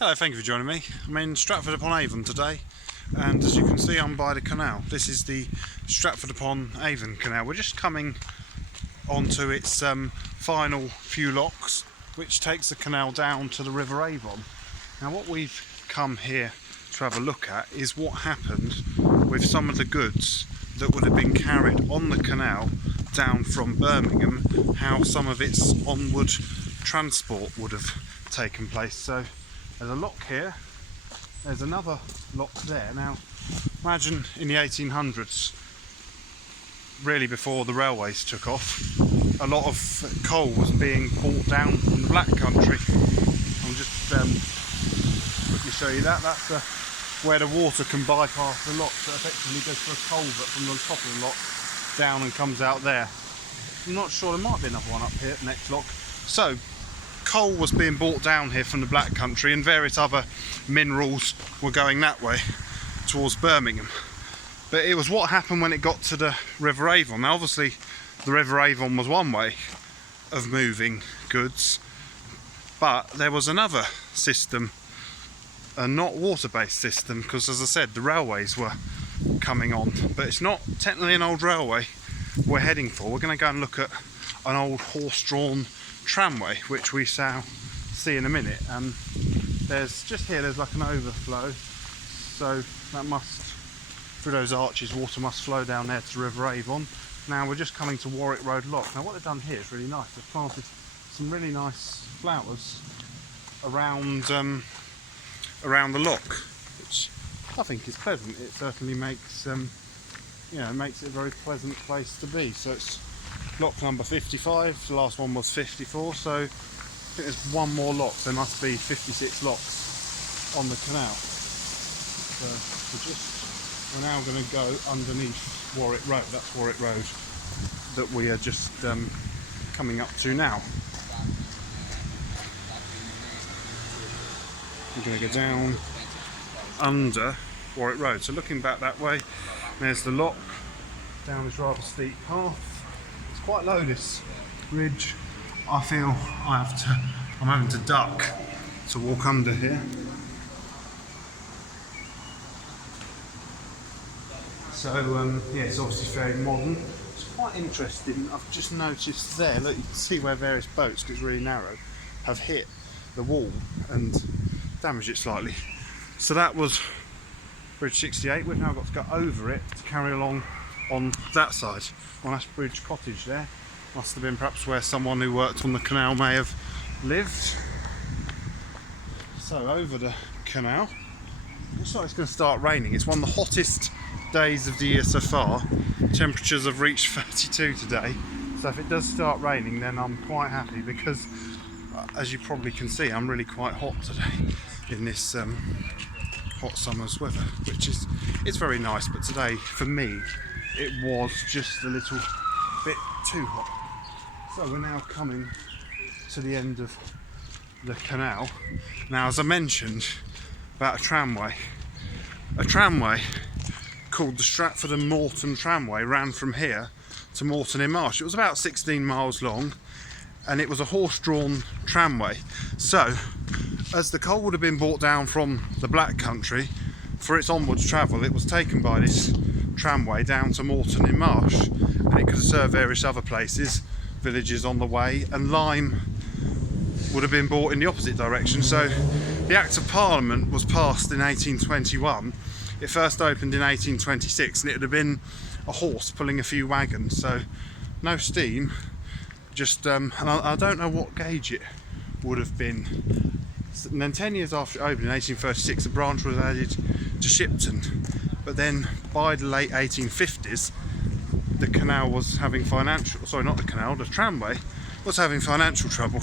Hello, thank you for joining me. I'm in Stratford-upon-Avon today, and as you can see, I'm by the canal. This is the Stratford-upon-Avon Canal. We're just coming onto its final few locks, which takes the canal down to the River Avon. Now, what we've come here to have a look at is what happened with some of the goods that would have been carried on the canal down from Birmingham, how some of its onward transport would have taken place. So there's a lock here, there's another lock there. Now imagine in the 1800s, really before the railways took off, a lot of coal was being brought down from the Black Country. I'll just quickly show you that. That's where the water can bypass the lock, so it effectively goes through a culvert from the top of the lock down and comes out there. I'm not sure, there might be another one up here at the next lock. So coal was being brought down here from the Black Country, and various other minerals were going that way towards Birmingham. But it was what happened when it got to the River Avon. Now obviously the River Avon was one way of moving goods, but there was another system, a not water-based system, because as I said, the railways were coming on. But it's not technically an old railway we're heading for. We're going to go and look at an old horse-drawn tramway, which we shall see in a minute. There's just here, there's like an overflow, so that must, through those arches, water must flow down there to the River Avon. Now we're just coming to Warwick Road lock. Now what they've done here is really nice. They've planted some really nice flowers around around the lock, which I think is pleasant. It certainly makes makes it a very pleasant place to be. So it's lock number 55, the last one was 54, so I think there's one more lock. There must be 56 locks on the canal. So we're now going to go underneath Warwick Road. That's Warwick Road that we are just coming up to now. We're going to go down under Warwick Road. So looking back that way, there's the lock down this rather steep path. It's quite low, this ridge. I feel I'm having to duck to walk under here. So yeah, it's obviously very modern. It's quite interesting. I've just noticed there, look, you can see where various boats, because it's really narrow, have hit the wall and damaged it slightly. So that was Bridge 68. We've now got to go over it to carry along on that side. On Ashbridge Cottage there. Must have been perhaps where someone who worked on the canal may have lived. So over the canal. Looks like it's going to start raining. It's one of the hottest days of the year so far. Temperatures have reached 32 today. So if it does start raining, then I'm quite happy, because as you probably can see, I'm really quite hot today in this hot summer's weather, which is, it's very nice, but today for me it was just a little bit too hot. So we're now coming to the end of the canal. Now, as I mentioned about a tramway called the Stratford Moreton Tramway ran from here to Moreton in Marsh. It was about 16 miles long, and it was a horse-drawn tramway. So as the coal would have been brought down from the Black Country for its onwards travel, it was taken by this tramway down to Moreton in Marsh, and it could have served various other places, villages on the way, and lime would have been brought in the opposite direction. So the Act of Parliament was passed in 1821. It first opened in 1826, and it would have been a horse pulling a few wagons, so no steam, just and I don't know what gauge it would have been. And then 10 years after it opened in 1836, a branch was added to Shipton, but then by the late 1850s the canal was having financial, sorry, not the canal, the tramway was having financial trouble.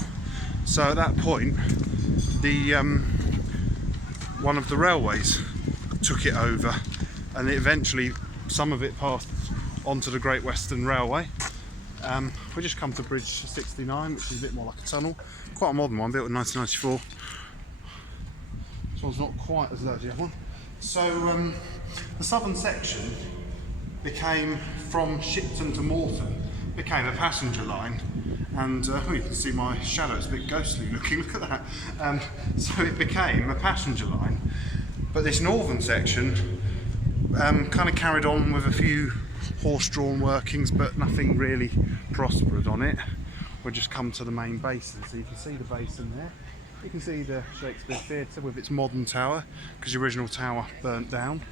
So at that point the one of the railways took it over, and it eventually, some of it passed onto the Great Western Railway. We just come to Bridge 69, which is a bit more like a tunnel, quite a modern one, built in 1994. This one's not quite as low as the other one. So the southern section became, from Shipton to Moreton, became a passenger line, and you can see my shadow, it's a bit ghostly looking, look at that. So it became a passenger line, but this northern section kind of carried on with a few horse-drawn workings, but nothing really prospered on it. We'll just come to the main basin, so you can see the basin there. You can see the Shakespeare Theatre with its modern tower, because the original tower burnt down.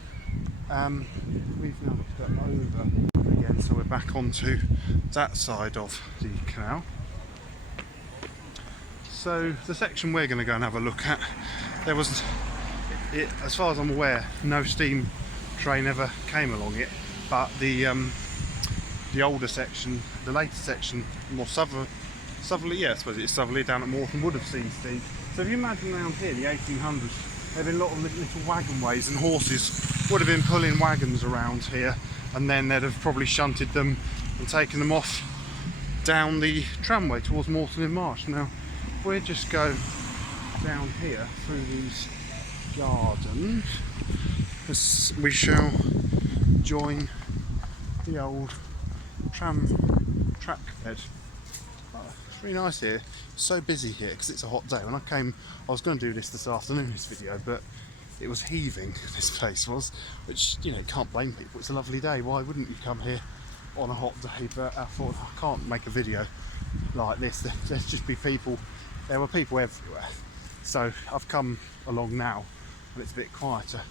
We've now got over again, so we're back onto that side of the canal. So the section we're going to go and have a look at, there was, as far as I'm aware, no steam train ever came along it, but the older section, the later section, more southerly, yeah, I suppose it's southerly, down at Moreton, would have seen steam. So if you imagine around here, the 1800s, there had been a lot of little wagon ways, and horses would have been pulling wagons around here, and then they'd have probably shunted them and taken them off down the tramway towards Moreton in Marsh. Now, if we just go down here through these gardens, we shall join the old track bed. Oh, it's really nice here. It's so busy here because it's a hot day. When I came, I was going to do this afternoon, this video, but it was heaving, this place was, which, you know, can't blame people. It's a lovely day. Why wouldn't you come here on a hot day? But I thought, I can't make a video like this. There's just be people. There were people everywhere. So I've come along now and it's a bit quieter.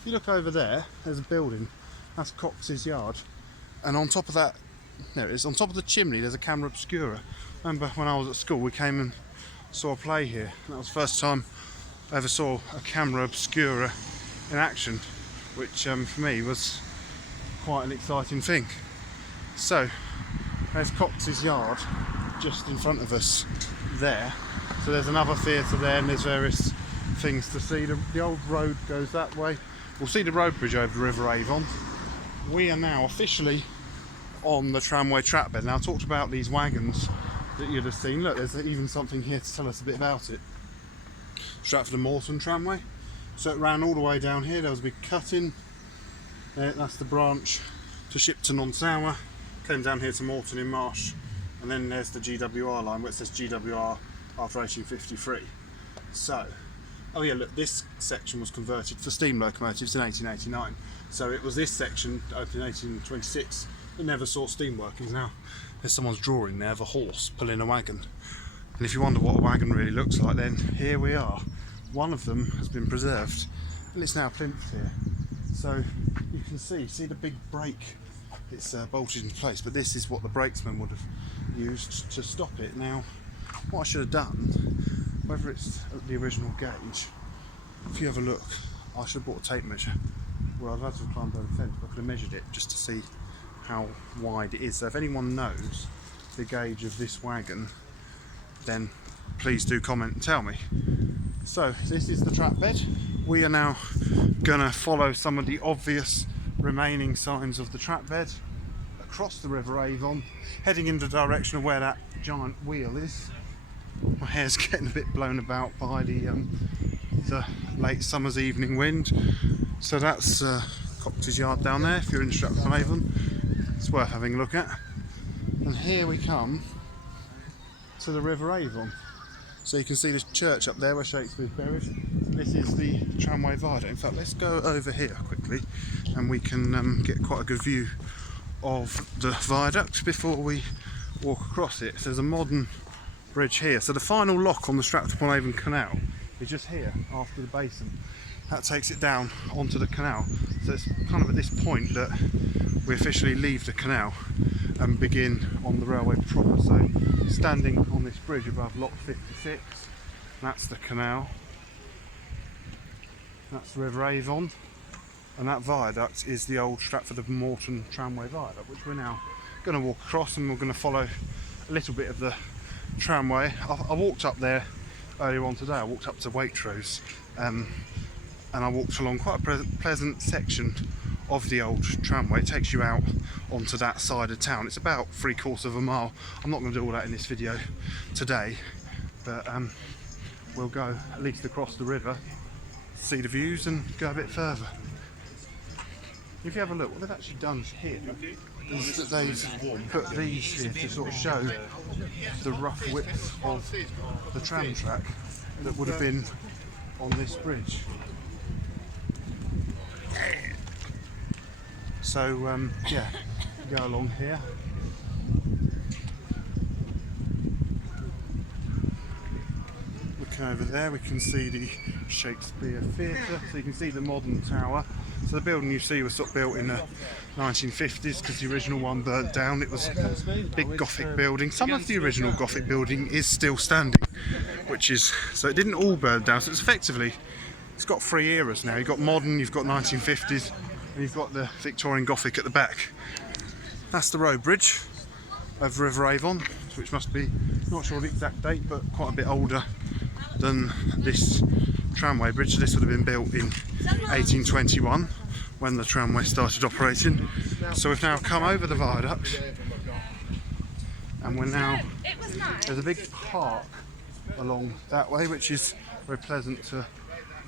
If you look over there, there's a building. That's Cox's Yard. And on top of that, there it is, on top of the chimney, there's a camera obscura. Remember when I was at school, we came and saw a play here. That was the first time I ever saw a camera obscura in action, which for me was quite an exciting thing. So there's Cox's Yard just in front of us there. So there's another theatre there, and there's various things to see. The old road goes that way. We'll see the road bridge over the River Avon. We are now officially on the tramway track bed. Now I talked about these wagons that you'd have seen. Look, there's even something here to tell us a bit about it. Stratford Moreton Tramway. So it ran all the way down here. There was a big cutting. That's the branch to Shipton on Sower. Came down here to Moreton in Marsh. And then there's the GWR line where it says GWR after 1853. So, oh yeah, look, this section was converted for steam locomotives in 1889. So it was this section, opened in 1826, that never saw steam workings. Now, there's someone's drawing there of a horse pulling a wagon. And if you wonder what a wagon really looks like, then here we are. One of them has been preserved, and it's now plinth here. So you can see the big brake, it's bolted in place, but this is what the brakesman would have used to stop it. Now, what I should have done, whether it's at the original gauge, if you have a look, I should have bought a tape measure. Well, I've had to climb over the fence, but I could have measured it just to see how wide it is. So if anyone knows the gauge of this wagon, then please do comment and tell me. So this is the track bed. We are now going to follow some of the obvious remaining signs of the track bed across the River Avon, heading in the direction of where that giant wheel is. My hair's getting a bit blown about by the late summer's evening wind. So that's Cox's Yard down there. If you're in Stratford-upon-Avon, it's worth having a look at. And here we come to the River Avon. So you can see this church up there where Shakespeare's buried. This is the tramway viaduct. In fact, let's go over here quickly and we can get quite a good view of the viaduct before we walk across it. So there's a modern bridge here. So the final lock on the Stratford-upon-Avon Canal is just here after the basin. That takes it down onto the canal. So it's kind of at this point that we officially leave the canal and begin on the railway proper. So standing on this bridge above Lock 56, that's the canal, that's the River Avon, and that viaduct is the old Stratford-upon-Moreton Tramway viaduct, which we're now going to walk across, and we're going to follow a little bit of the tramway. I walked up there earlier on today. I walked up to Waitrose, and I walked along quite a pleasant section of the old tramway. It takes you out onto that side of town. It's about 3/4 of a mile. I'm not going to do all that in this video today, but we'll go at least across the river, see the views and go a bit further. If you have a look, what they've actually done here is that they've put these here to sort of show the rough width of the tram track that would have been on this bridge. So yeah, go along here. Looking over there, we can see the Shakespeare Theatre, so you can see the modern tower. So the building you see was sort of built in the 1950s because the original one burnt down. It was a big Gothic building. Some of the original Gothic building is still standing, which is, so it didn't all burn down. So it's effectively, it's got three eras now. You've got modern, you've got 1950s, and you've got the Victorian Gothic at the back. That's the road bridge of River Avon, which must be, not sure the exact date, but quite a bit older than this tramway bridge. So this would have been built in 1821 when the tramway started operating. So we've now come over the viaduct and we're now, there's a big park along that way which is very pleasant to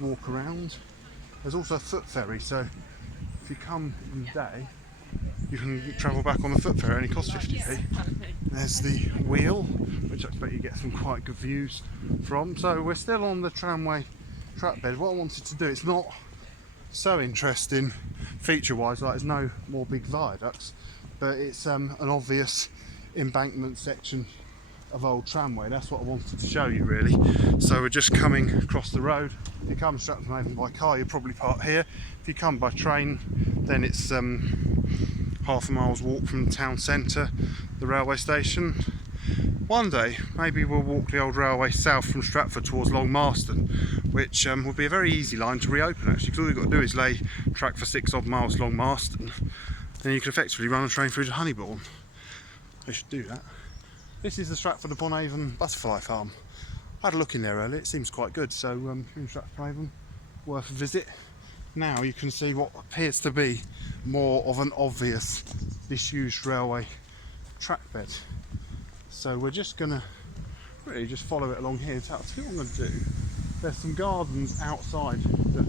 walk around. There's also a foot ferry, so if you come in the day you can travel back on the foot ferry, it only costs 50p. There's the wheel, which I expect you get some quite good views from. So we're still on the tramway track bed. What I wanted to do, it's not so interesting feature wise, like there's no more big viaducts, but it's an obvious embankment section of old tramway. That's what I wanted to show you really. So we're just coming across the road. If you come Stratford-upon-Avon by car, you'll probably park here. If you come by train, then it's half a mile's walk from the town centre, the railway station. One day, maybe we'll walk the old railway south from Stratford towards Long Marston, which would be a very easy line to reopen actually, because all you've got to do is lay track for 6 odd miles Long Marston, then you can effectively run a train through to Honeybourne. They should do that. This is the Stratford-upon-Avon butterfly farm. I had a look in there earlier, it seems quite good, so if you're in Stratford-upon-Avon, worth a visit. Now you can see what appears to be more of an obvious disused railway track bed. So we're just going to really just follow it along here. So what I'm going to do, there's some gardens outside the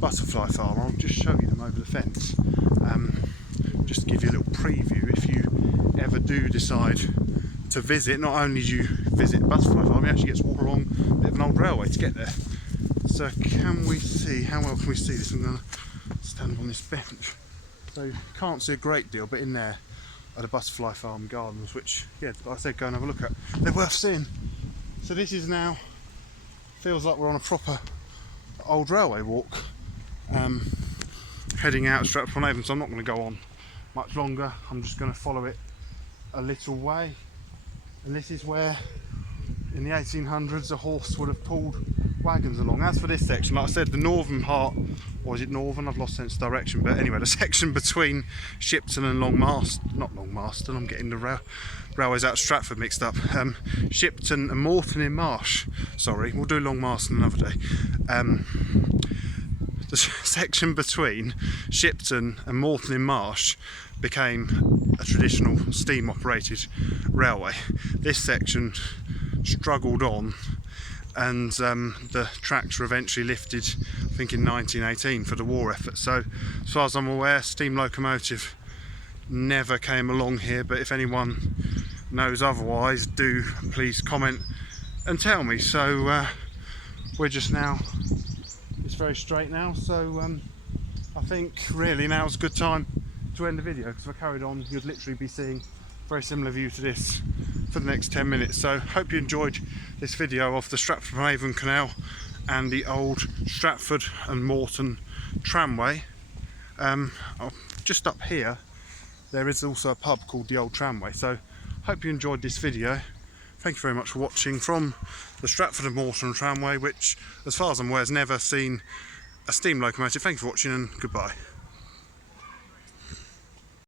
butterfly farm. I'll just show you them over the fence. Just to give you a little preview, if you ever do decide to visit, not only do you visit butterfly farm, you actually get to walk along a bit of an old railway to get there. So can we see, how well can we see this? I'm going to stand on this bench. So you can't see a great deal, but in there are the butterfly farm gardens, which, yeah, like I said, go and have a look at. They're worth seeing. So this is now, feels like we're on a proper old railway walk, heading out of Stratford-upon-Avon, so I'm not going to go on much longer. I'm just going to follow it a little way. And this is where, in the 1800s, a horse would have pulled wagons along. As for this section, like I said, the northern part, or is it northern? I've lost sense of direction, but anyway, the section between Shipton and Long Marston, not Long Marston, I'm getting the railways out of Stratford mixed up. Shipton and Moreton in Marsh, sorry, we'll do Long Marston another day. The section between Shipton and Moreton in Marsh became a traditional steam operated railway. This section struggled on, and the tracks were eventually lifted, I think in 1918 for the war effort. So as far as I'm aware, steam locomotive never came along here, but if anyone knows otherwise, do please comment and tell me. So we're just now, it's very straight now, so I think really now's a good time to end the video, because if I carried on you'd literally be seeing a very similar view to this for the next 10 minutes. So hope you enjoyed this video of the Stratford-upon-Avon Canal and the old Stratford and Moreton Tramway. Just up here there is also a pub called the Old Tramway. So hope you enjoyed this video. Thank you very much for watching from the Stratford and Moreton Tramway, which as far as I'm aware has never seen a steam locomotive. Thank you for watching and goodbye.